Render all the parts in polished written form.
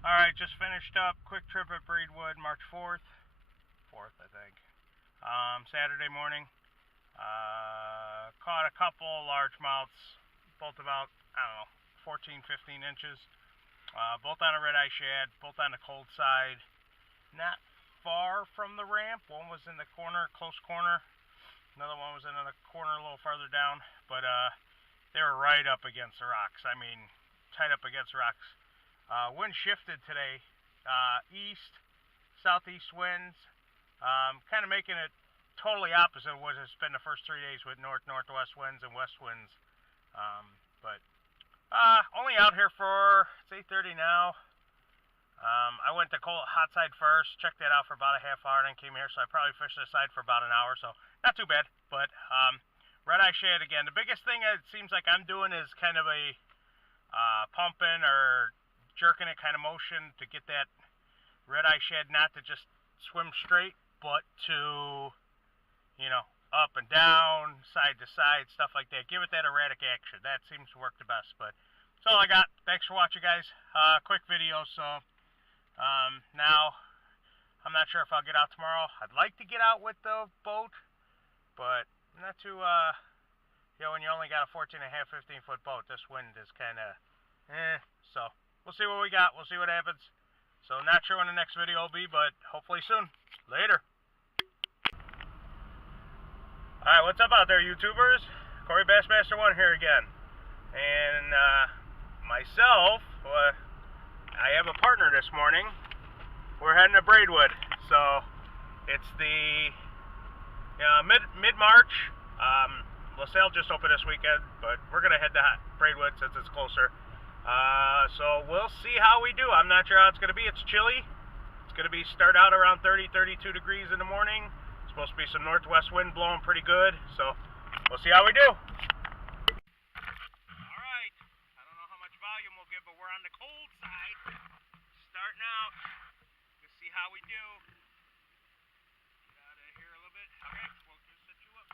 Alright, just finished up. Quick trip at Braidwood, March 4th. 4th, I think. Saturday morning. Caught a couple largemouths, both about, I don't know, 14, 15 inches. Both on a red-eye shad, both on the cold side. Not far from the ramp. One was in the corner, close corner. Another one was in the corner a little farther down. But they were right up against the rocks. I mean, tight up against the rocks. Wind shifted today, east, southeast winds, kind of making it totally opposite of what it's been the first 3 days with northwest winds and west winds. But only out here for, it's 8:30 now. I went to hot side first, checked that out for about a half hour, then came here, so I probably fished this side for about an hour, so not too bad. But red-eye shad again. The biggest thing it seems like I'm doing is kind of a pumping or jerking it kind of motion to get that red-eye shad not to just swim straight, but to, you know, up and down, side to side, stuff like that. Give it that erratic action. That seems to work the best. But that's all I got. Thanks for watching, guys. Quick video. So now I'm not sure if I'll get out tomorrow. I'd like to get out with the boat, but not too, you know, when you only got a 14.5, 15-foot boat, this wind is kind of, so we'll see what we got. We'll see what happens. So not sure when the next video will be, but hopefully soon. Later. Alright, what's up out there, YouTubers? Corey Bassmaster 1 here again. And myself, I have a partner this morning. We're heading to Braidwood. So it's the mid-March. LaSalle just opened this weekend, but we're going to head to Braidwood since it's closer. So we'll see how we do. I'm not sure how it's going to be. It's chilly. It's going to be start out around 30, 32 degrees in the morning. Supposed to be some northwest wind blowing pretty good. So we'll see how we do. Alright. I don't know how much volume we'll get, but we're on the cold side. Starting out. Let's see how we do. Get out of here a little bit. Okay, we'll just set you up.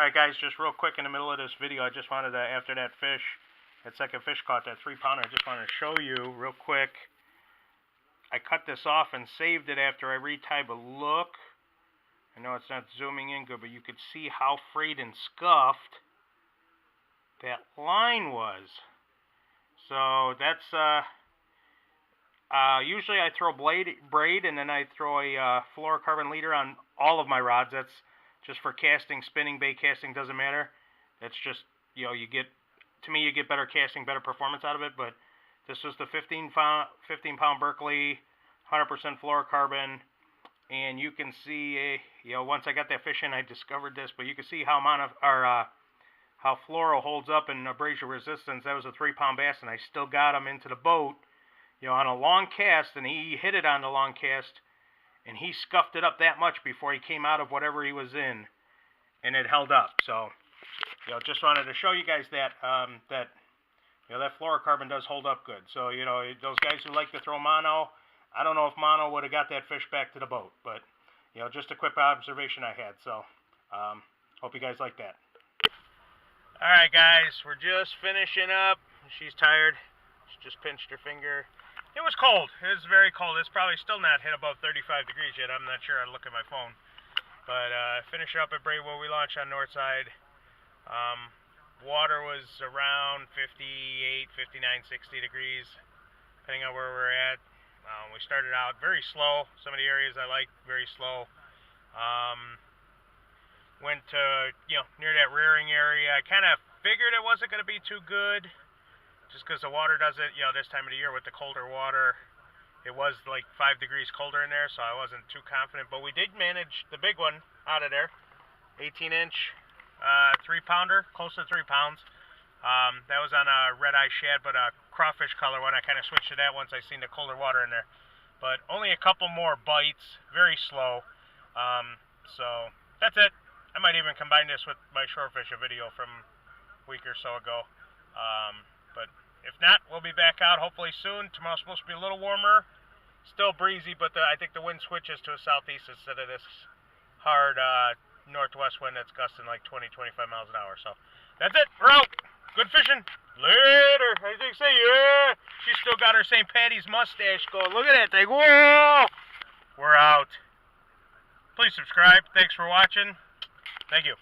Alright guys, just real quick in the middle of this video, I just wanted to, after that fish, that second fish caught, that 3-pounder, I just wanted to show you real quick. I cut this off and saved it after I retied, but look. I know it's not zooming in good, but you could see how frayed and scuffed that line was. So that's, usually I throw braid and then I throw a fluorocarbon leader on all of my rods. That's just for casting, spinning, bait casting, doesn't matter. That's just, you know, you get, to me, you get better casting, better performance out of it. But this was the 15-pound Berkeley, 100% fluorocarbon. And you can see, you know, once I got that fish in, I discovered this. But you can see how how fluoro holds up in abrasion resistance. That was a 3-pound bass, and I still got him into the boat, you know, on a long cast. And he hit it on the long cast, and he scuffed it up that much before he came out of whatever he was in, and it held up. So, you know, just wanted to show you guys that you know, that fluorocarbon does hold up good. So, you know, those guys who like to throw mono, I don't know if mono would have got that fish back to the boat, but, you know, just a quick observation I had. So, hope you guys like that. All right, guys, we're just finishing up. She's tired. She just pinched her finger. It was cold. It was very cold. It's probably still not hit above 35 degrees yet. I'm not sure. I look at my phone. But finish up at Braidwood. We launched on north side. Water was around 58, 59, 60 degrees, depending on where we're at. We started out very slow. Some of the areas I like very slow. Went to, you know, near that rearing area. I kind of figured it wasn't going to be too good, just because the water doesn't, you know, this time of the year with the colder water, it was like 5 degrees colder in there, so I wasn't too confident. But we did manage the big one out of there, 18-inch 3-pounder, close to 3 pounds. That was on a red-eye shad, but a crawfish color one. I kind of switched to that once I seen the colder water in there. But only a couple more bites, very slow. So that's it. I might even combine this with my shore fish video from a week or so ago. But if not, we'll be back out hopefully soon. Tomorrow's supposed to be a little warmer. Still breezy, but I think the wind switches to a southeast instead of this hard northwest wind that's gusting like 20, 25 miles an hour. So that's it. We're out. Good fishing. Later. I think say, yeah. She's still got her St. Patty's mustache going. Look at that thing. Whoa. We're out. Please subscribe. Thanks for watching. Thank you.